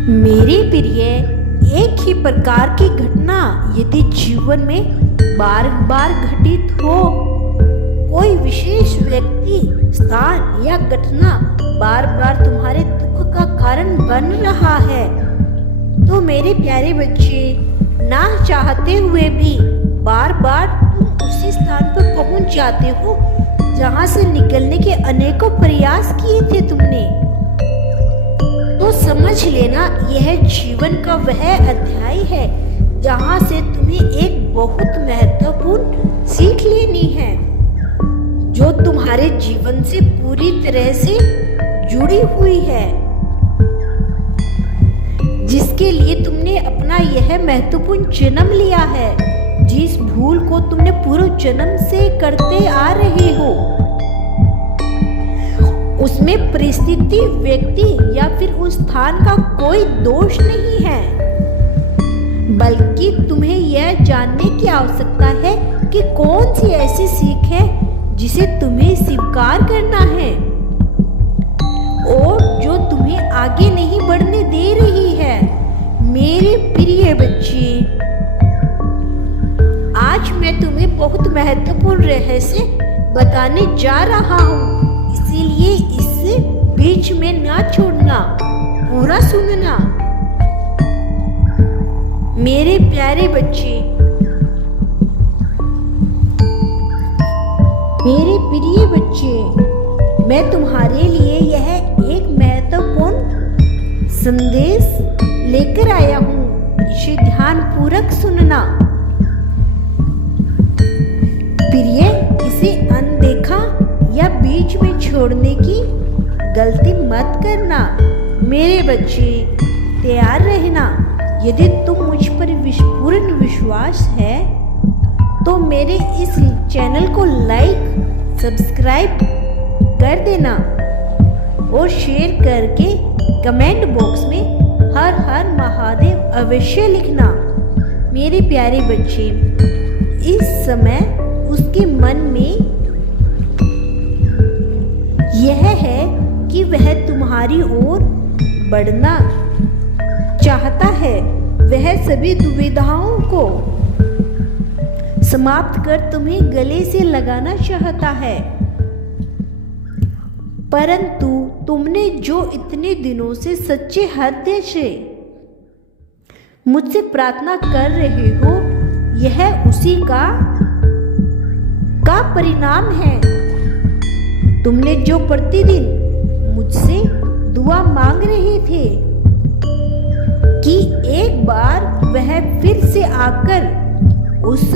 मेरे प्रिय, एक ही प्रकार की घटना यदि जीवन में बार बार घटित हो, कोई विशेष व्यक्ति, स्थान या घटना बार बार तुम्हारे दुख का कारण बन रहा है, तो मेरे प्यारे बच्चे, ना चाहते हुए भी बार बार तुम उसी स्थान पर पहुंच जाते हो जहां से निकलने के अनेकों प्रयास किए थे तुमने। तो समझ लेना, यह जीवन का वह अध्याय है जहां से तुम्हें एक बहुत महत्वपूर्ण सीख लेनी है, जो तुम्हारे जीवन से पूरी तरह से जुड़ी हुई है, जिसके लिए तुमने अपना यह महत्वपूर्ण जन्म लिया है, जिस भूल को तुमने पूर्व जन्म से करते आ रहे हो। उसमें परिस्थिति, व्यक्ति या फिर उस स्थान का कोई दोष नहीं है, बल्कि तुम्हें यह जानने की आवश्यकता है कि कौन सी ऐसी सीख है जिसे तुम्हें स्वीकार करना है और जो तुम्हें आगे नहीं बढ़ने दे रही है। मेरे प्रिय बच्चे, आज मैं तुम्हें बहुत महत्वपूर्ण रहस्य बताने जा रहा हूँ, इसीलिए इसे बीच में ना छोड़ना, पूरा सुनना। मेरे प्यारे बच्चे, मेरे प्रिय बच्चे, मैं तुम्हारे लिए यह एक महत्वपूर्ण संदेश लेकर आया हूँ, इसे ध्यान पूर्वक सुनना। प्रिय, इसे अनदेखा या बीच में छोड़ने की गलती मत करना। मेरे बच्चे, तैयार रहना। यदि तुम मुझ पर पूर्ण विश्वास है तो मेरे इस चैनल को लाइक, सब्सक्राइब कर देना और शेयर करके कमेंट बॉक्स में हर हर महादेव अवश्य लिखना। मेरे प्यारे बच्चे, इस समय उसके मन में यह है कि वह तुम्हारी ओर बढ़ना चाहता है, वह सभी दुविधाओं को समाप्त कर तुम्हें गले से लगाना चाहता है, परंतु तुमने जो इतने दिनों से सच्चे हृदय से मुझसे प्रार्थना कर रहे हो, यह उसी का परिणाम है। तुमने जो प्रतिदिन मुझसे दुआ मांग रहे थे कि एक बार वह फिर से आकर उस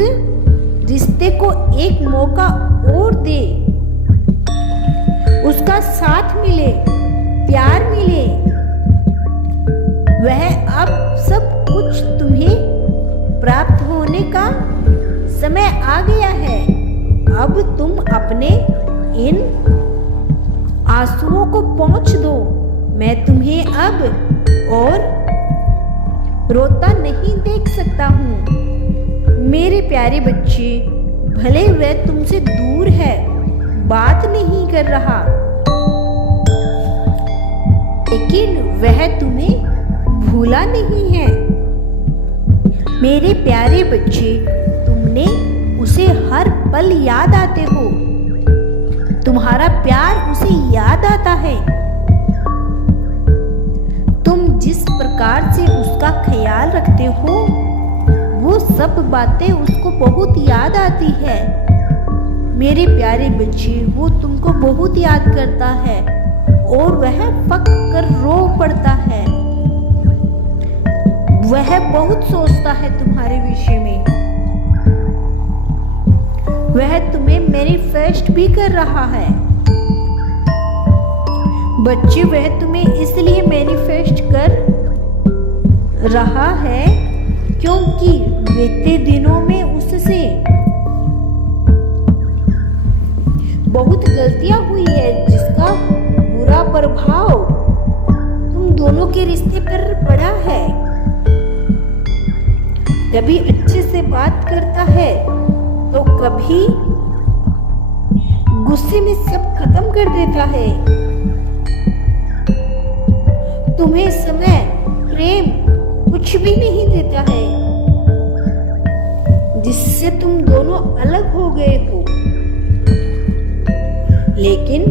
रिश्ते को एक मौका और दे, उसका साथ मिले, प्यार मिले, वह अब सब कुछ तुम्हें प्राप्त होने का समय आ गया है। अब तुम अपने इन आंसुओं को पोंछ दो। मैं तुम्हें अब और रोता नहीं देख सकता हूँ। मेरे प्यारे बच्चे, भले वह तुमसे दूर है, बात नहीं कर रहा, लेकिन वह तुम्हें भूला नहीं है। मेरे प्यारे बच्चे, तुमने उसे हर पल याद आते हो, तुम्हारा प्यार उसे याद आता है। तुम जिस प्रकार से उसका ख्याल रखते हो, वो सब बातें उसको बहुत याद आती है। मेरे प्यारे बच्चे, वो तुमको बहुत याद करता है और वह पक कर रो पड़ता है। वह बहुत सोचता है तुम्हारे विषय में। वह तुम्हें मैनिफेस्ट भी कर रहा है। बच्चे, वह तुम्हें इसलिए मैनिफेस्ट कर रहा है क्योंकि बीते दिनों में उससे बहुत गलतियां हुई है, जिसका बुरा प्रभाव तुम दोनों के रिश्ते पर पड़ा है। कभी अच्छे से बात करता है तो कभी गुस्से में सब खत्म कर देता है। तुम्हें समय प्रेम कुछ भी नहीं देता है, जिससे तुम दोनों अलग हो गए हो। लेकिन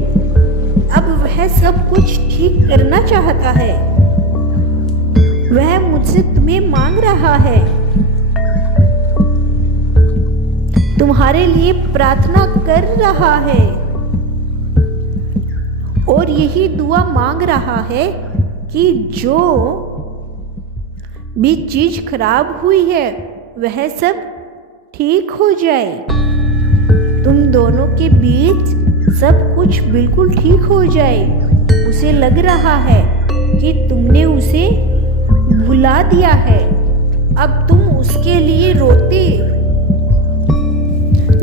अब वह सब कुछ ठीक करना चाहता है। वह मुझसे तुम्हें मांग रहा है, तुम्हारे लिए प्रार्थना कर रहा है और यही दुआ मांग रहा है कि जो भी चीज खराब हुई है वह सब ठीक हो जाए। तुम दोनों के बीच सब कुछ बिल्कुल ठीक हो जाए। उसे लग रहा है कि तुमने उसे भुला दिया है। अब तुम उसके लिए रोते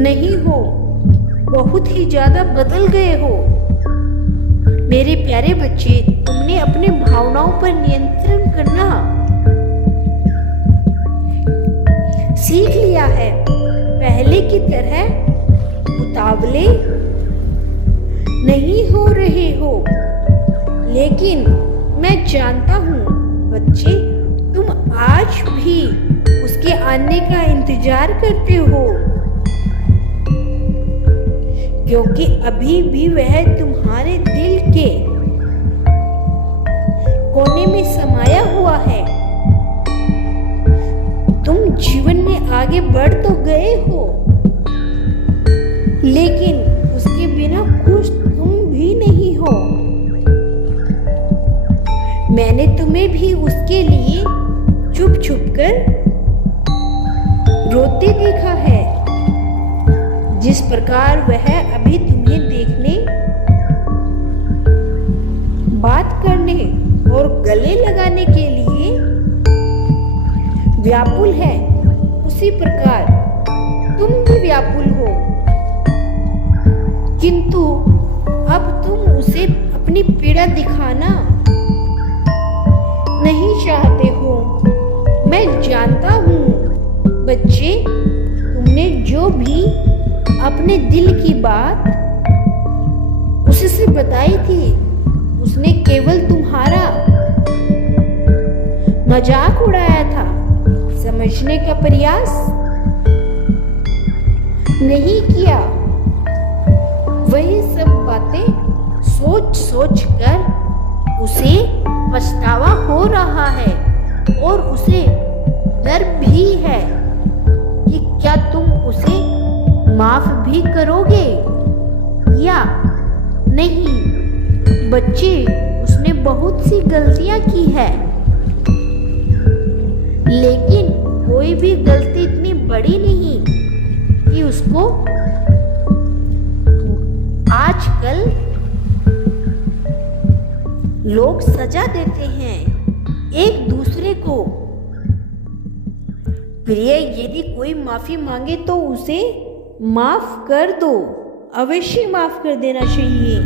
नहीं हो, बहुत ही ज्यादा बदल गए हो। मेरे प्यारे बच्चे, तुमने अपने भावनाओं पर नियंत्रण करना सीख लिया है। पहले की तरह उतावले नहीं हो रहे हो। लेकिन मैं जानता हूँ बच्चे, तुम आज भी उसके आने का इंतजार करते हो, क्योंकि अभी भी वह तुम्हारे दिल के कोने में समाया हुआ है। तुम जीवन में आगे बढ़ तो गए हो, लेकिन उसके बिना खुश तुम भी नहीं हो। मैंने तुम्हें भी उसके लिए चुप चुप कर रोते देखा है। जिस प्रकार वह अभी तुम्हें देखने, बात करने और गले लगाने के लिए व्याकुल है, उसी प्रकार तुम भी व्याकुल हो। किंतु अब तुम उसे अपनी पीड़ा दिखाना नहीं चाहते हो। मैं जानता हूँ बच्चे, तुमने जो भी अपने दिल की बात उससे बताई थी, उसने केवल तुम्हारा मजाक उड़ाया था। समझने का प्रयास नहीं किया। वही सब बातें सोच सोच कर उसे पछतावा हो रहा है और उसे डर भी है कि क्या तुम उसे माफ भी करोगे या नहीं। बच्चे, उसने बहुत सी गलतियां की है, लेकिन कोई भी गलती इतनी बड़ी नहीं कि उसको आजकल लोग सजा देते हैं एक दूसरे को। प्रिय, यदि कोई माफी मांगे तो उसे माफ कर दो, अवश्य माफ कर देना चाहिए।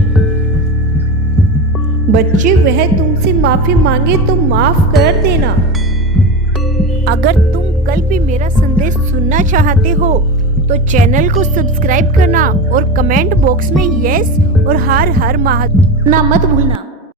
बच्चे, वह तुमसे माफी मांगे तो माफ कर देना। अगर तुम कल भी मेरा संदेश सुनना चाहते हो तो चैनल को सब्सक्राइब करना और कमेंट बॉक्स में यस और हर हर महादेव मत भूलना।